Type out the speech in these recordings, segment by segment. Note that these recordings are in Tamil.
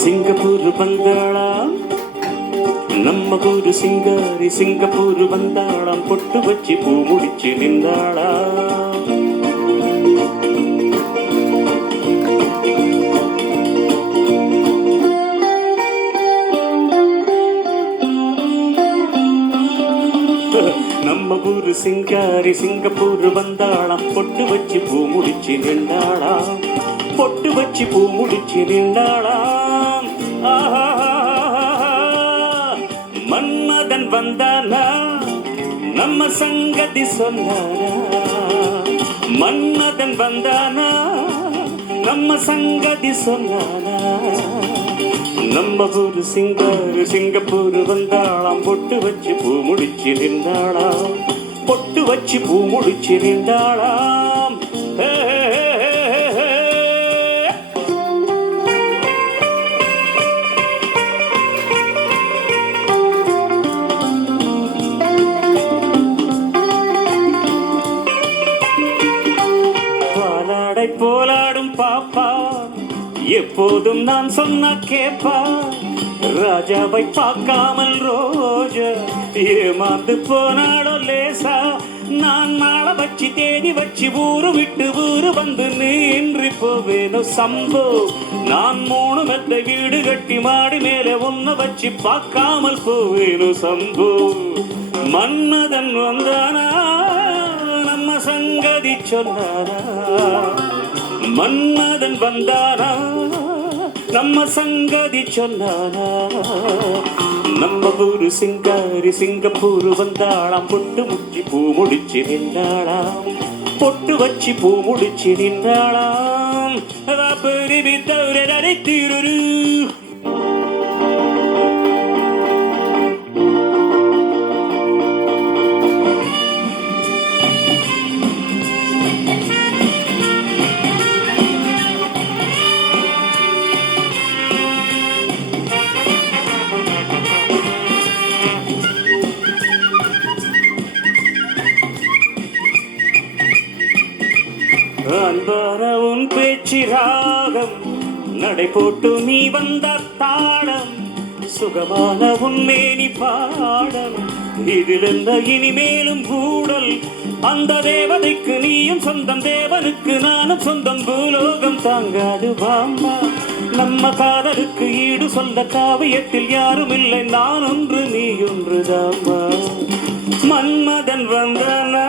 ಸಿಂಗಪೂರ್ ಬಂದಾಳ ನಮ್ಮ ಊರು ಸಿಂಗಾರಿ ಸಿಂಗಪೂರ್ ಬಂದಾಳ பொட்டு வச்சு பூ முடிச்சு நின்றாளா நம்ம ஊரு சிங்காரி சிங்கப்பூர் வந்தாளாம் பொட்டு வச்சு பூ முடிச்சு நின்றாளாம் பொட்டு வச்சு பூ முடிச்சு நின்றாளாம் மன்மதன் வந்தானா நம்ம சங்கதி சொன்னாரா மன்மதன் வந்தானா நம்ம சங்கதி சொன்னாரா நம்ம ஊரு சிங்காரி சிங்கப்பூர் வந்தாளாம் பொட்டு வச்சு பூ முடிச்சு நின்றாளாம் பொட்டு வச்சு பூ முடிச்சு நின்றாளாம் பாலாடை போலாடும் பாப்பா எப்போதும் நான் சொன்ன கேப்பா ராஜாவை பார்க்காமல் ரோஜா ஏமாந்து போனாடோ லேசா நான் நாளை வச்சு தேடி வச்சு ஊரு விட்டு ஊரு வந்து நின்று போவேனோ சம்போ நான் 3 மெத்த வீடு கட்டி மாடி மேலே ஒன்ன வச்சு பார்க்காமல் போவேனோ சம்போ மன்மதன் வந்தானா நம்ம சங்கதி சொன்னாரா மன்மதன் வந்தாரா நம்ம சங்கதி சொன்னாரா நம்ம ஊரு சிங்காரி சிங்கப்பூர் வந்தாளாம் பொட்டு முச்சி பூ முடிச்சு நின்றாளாம் பொட்டு வச்சு பூ முடிச்சு நின்றாளாம் பெருவி தவிர தீரு அன்பார உன் பேச்சு ராகம் நடை போட்டு நீ வந்த தாளம் சுகமான உன்மேனி பாடம் இதில் எந்த இனிமேலும் கூடல் அந்த தேவதைக்கு நீயும் சொந்தம் தேவனுக்கு நானும் சொந்தம் பூலோகம் தாங்காது வாம்மா நம்ம காதலுக்கு ஈடு சொல்ல காவியத்தில் யாரும் இல்லை நான் ஒன்று நீ ஒன்றுதாம்மா மன்மதன் வந்தானா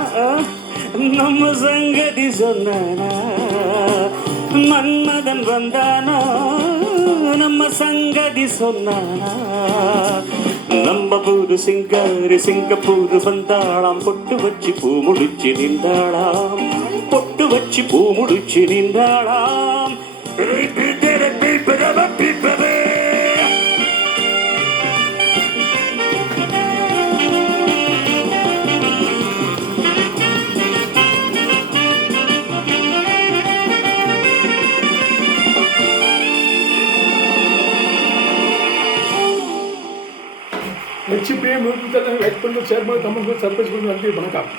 நம்ம சங்கதி சொன்னானா மன்மதன் வந்தானா நம்ம சங்கதி சொன்னானா நம்ம ஊரு சிங்காரி சிங்கப்பூர் வந்தாளாம் பொட்டு வச்சு பூ முடிச்சு நின்றாளாம் பொட்டு வச்சு பூ முடிச்சு நின்றாளாம் HPM லைக் பண்ணுங்க ஷேர் பண்ணுங்க கமெண்ட் பண்ணுங்க சர்ப்ரைஸ் பண்ணுங்க நன்றி வணக்கம்